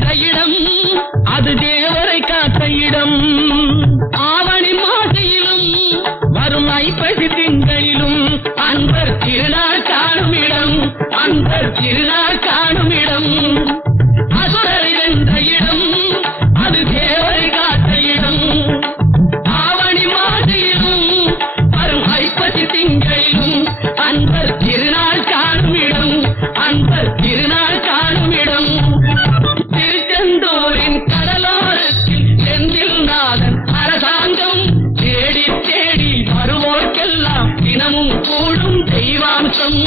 வென்ற இடம் அது தேவரை காத்த இடம். ஆவணி மாசையிலும் வரும் ஐப்பசி திங்களிலும் அன்பர் திருநாள் காணும் இடம், அன்பர் திருநாள் காணும் இடம். அசுரரை வென்ற இடம் அது தேவரை காத்த இடம். ஆவணி மாசையிலும் வரும் ஐப்பசி திங்களிலும் அன்பர் திருநாள் காணும் இடம், அன்பர் திருநாள் காணும் இடம். திருச்செந்தூரின் கடலோரத்தில் செந்தில் நாதன் அரசாங்கம் தேடி தேடி வருவோர்க்கெல்லாம் தினமும் கூடும் தெய்வாம்சம்.